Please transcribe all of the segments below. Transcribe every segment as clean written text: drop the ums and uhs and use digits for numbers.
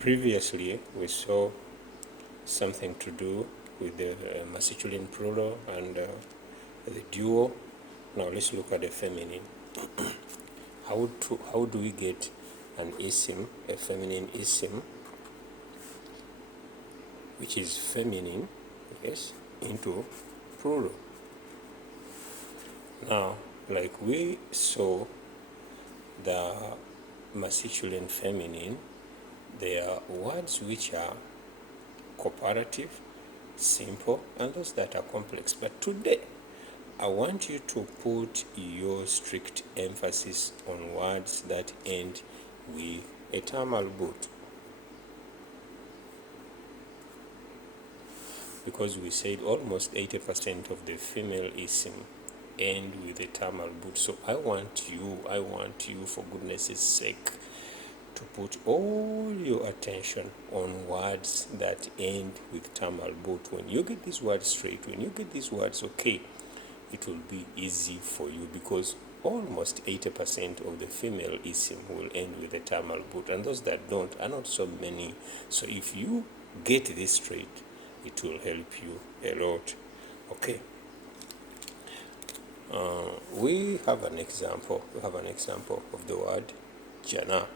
Previously, we saw something to do with the masculine plural and the dual. Now let's look at the feminine. How do we get an isim, a feminine isim, which is feminine, yes, into plural? Now, like we saw the masculine feminine, there are words which are cooperative, simple, and those that are complex. But today, I want you to put your strict emphasis on words that end with a tamal boot. Because we said almost 80% of the female isim end with a tamal boot. So I want you, for goodness sake, to put all your attention on words that end with tamal boot. When you get these words straight, when you get these words okay, it will be easy for you, because almost 80% of the female isim will end with a tamal boot, and those that don't are not so many. So if you get this straight, it will help you a lot. Okay. We have an example. Of the word jana.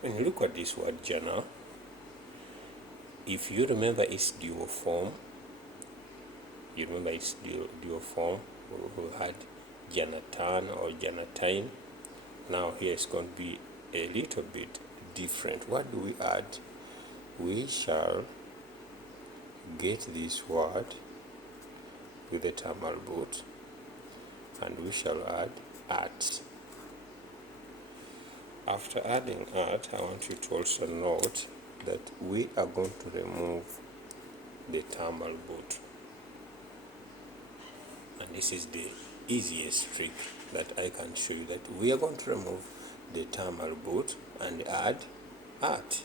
When you look at this word jana, if you remember its dual form, we had janatan or janatain. Now here it's going to be a little bit different. What do we add? We shall get this word with a tamal boot, and we shall add at. After adding at, I want you to also note that we are going to remove the tamal boot. And this is the easiest trick that I can show you, that we are going to remove the tamal boot and add at.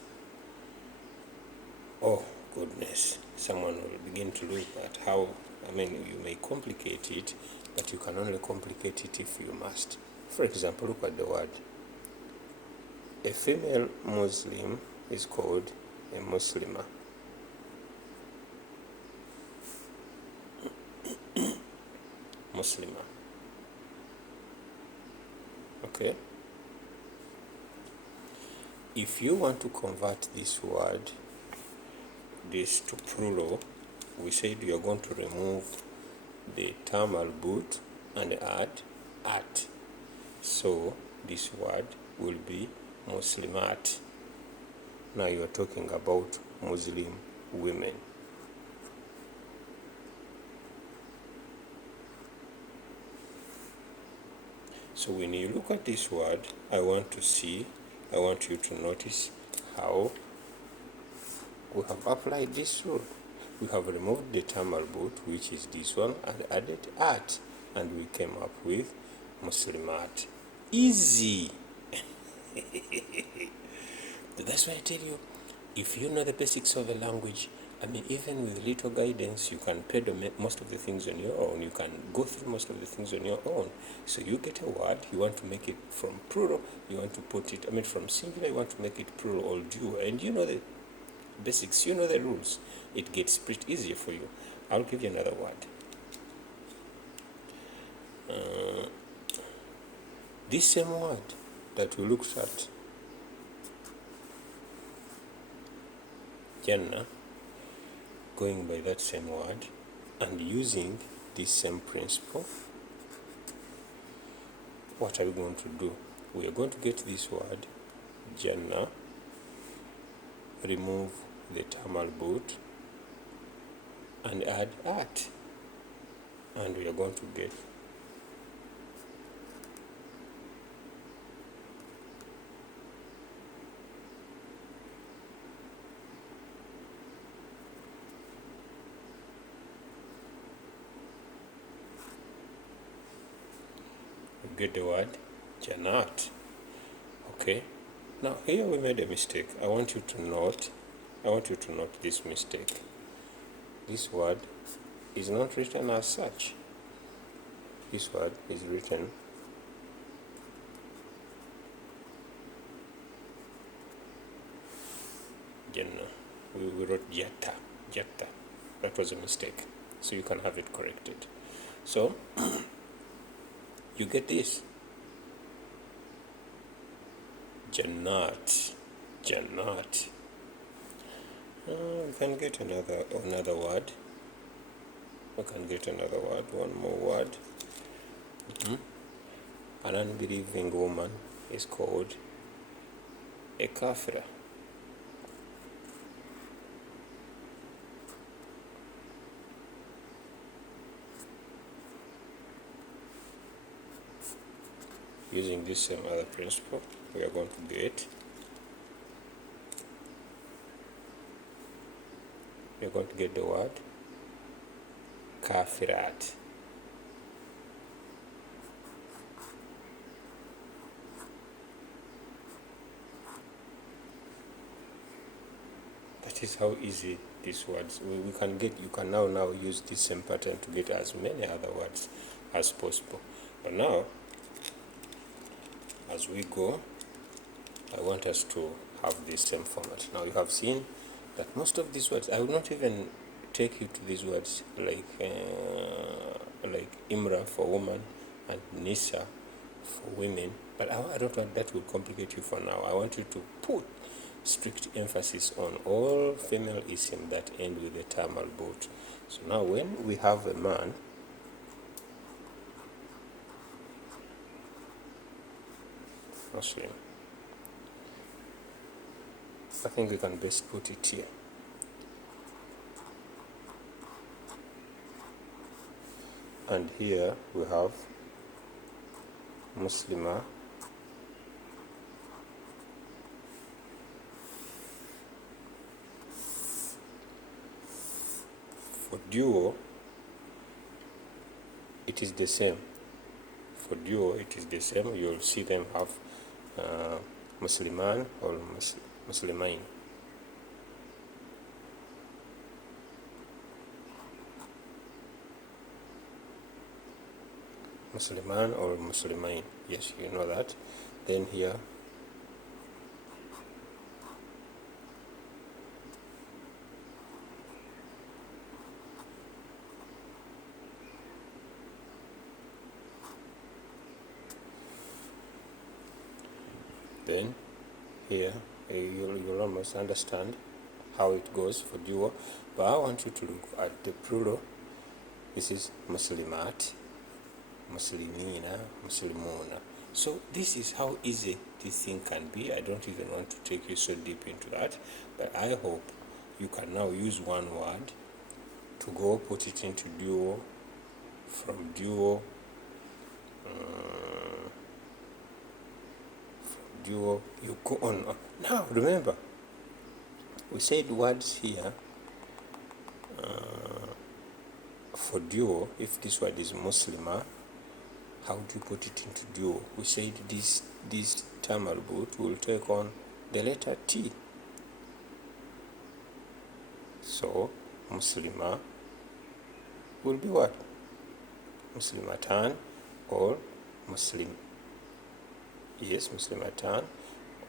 Oh goodness, someone will begin to look at how, you may complicate it, but you can only complicate it if you must. For example, look at the word. A female Muslim is called a Muslima. Muslima. Okay? If you want to convert this word, this to plural, we said you are going to remove the tamal boot and add at. So this word will be Muslimat. Now you are talking about Muslim women. So when you look at this word, I want you to notice how we have applied this rule. We have removed the tamal boot, which is this one, and added at, and we came up with Muslimat. Easy. That's why I tell you, if you know the basics of a language, even with little guidance, you can peddle most of the things on your own. You can go through most of the things on your own. So you get a word, you want to make it from plural, you want to put it, from singular, you want to make it plural or dual, and you know the basics, you know the rules. It gets pretty easier for you. I'll give you another word. This same word that we looked at, Jannah, going by that same word and using this same principle, what are we going to do? We are going to get this word, Jannah, remove the tamal boot, and add at. And we are going to get the word Jannat. Okay. Now here we made a mistake. I want you to note this mistake. This word is not written as such. This word is written Jannah. We wrote Jatta. Jatta. That was a mistake. So you can have it corrected. So you get this. Jannat. Jannat. We can get another word. We can get another word. One more word. An unbelieving woman is called a kafira. Using this same other principle, we are going to get the word kafirat. That is how easy these words we can get. You can now use this same pattern to get as many other words as possible. But now, as we go, I want us to have this same format. Now you have seen that most of these words, I will not even take you to these words like Imra for woman and Nisa for women, but I don't want that will complicate you for now. I want you to put strict emphasis on all female isim that end with the term al-but. So now when we have a man, Muslim, I think we can best put it here. And here we have Muslima, for duo it is the same. For duo it is the same. You'll see them have Musliman or Muslimain. Musliman or Muslimain. Yes, you know that. Then here you'll almost understand how it goes for duo. But I want you to look at the plural. This is Muslimat, Muslimina, Muslimuna. So this is how easy this thing can be. I don't even want to take you so deep into that, but I hope you can now use one word to go put it into duo, from duo, you go on. Now remember, we said words here for duo. If this word is Muslima, how do you put it into duo? We said this term al-but will take on the letter T. So Muslima will be what? Muslimatan or Muslim. Yes, Muslimatan,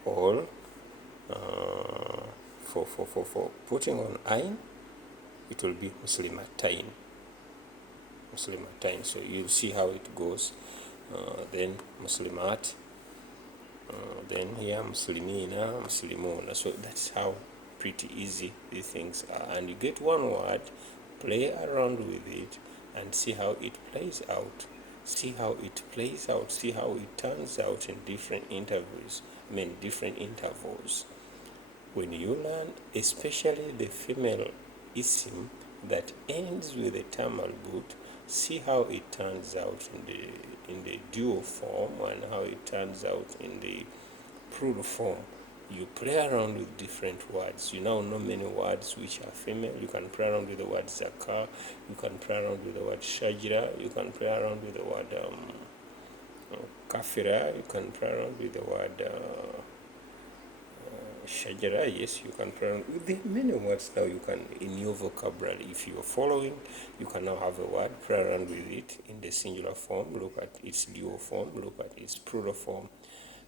or for putting on ain, it will be Muslimatain. Muslimatain. So you'll see how it goes. Then Muslimat. Then here Muslimina, Muslimuna. So that's how pretty easy these things are. And you get one word, play around with it, and see how it plays out. See how it plays out. See how it turns out in different intervals. Different intervals. When you learn, especially the female isim that ends with a term al-but, see how it turns out in the dual form and how it turns out in the plural form. You play around with different words. You now know many words which are female. You can play around with the word zakah. You can play around with the word shajra. You can play around with the word kafira. You can play around with the word Shajara, yes, you can pronounce. There are many words now you can, in your vocabulary, if you are following, you can now have a word, play around with it in the singular form, look at its dual form, look at its plural form.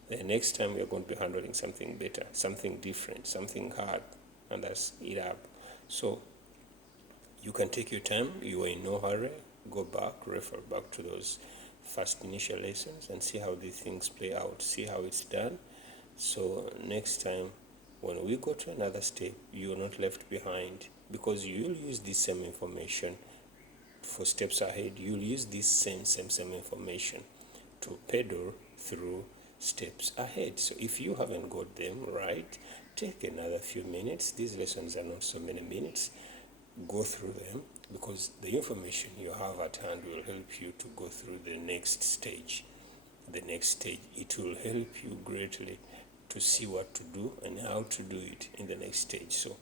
The next time we are going to be handling something better, something different, something hard, and that's it up. So you can take your time, you are in no hurry, go back, refer back to those first initial lessons and see how these things play out, see how it's done. So next time when we go to another step, you're not left behind because you'll use this same information for steps ahead. You'll use this same information to pedal through steps ahead. So if you haven't got them right, take another few minutes. These lessons are not so many minutes. Go through them because the information you have at hand will help you to go through the next stage. The next stage, it will help you greatly to see what to do and how to do it in the next stage. So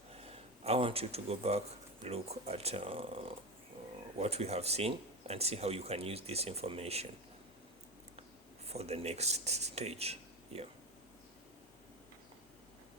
I want you to go back, look at what we have seen and see how you can use this information for the next stage.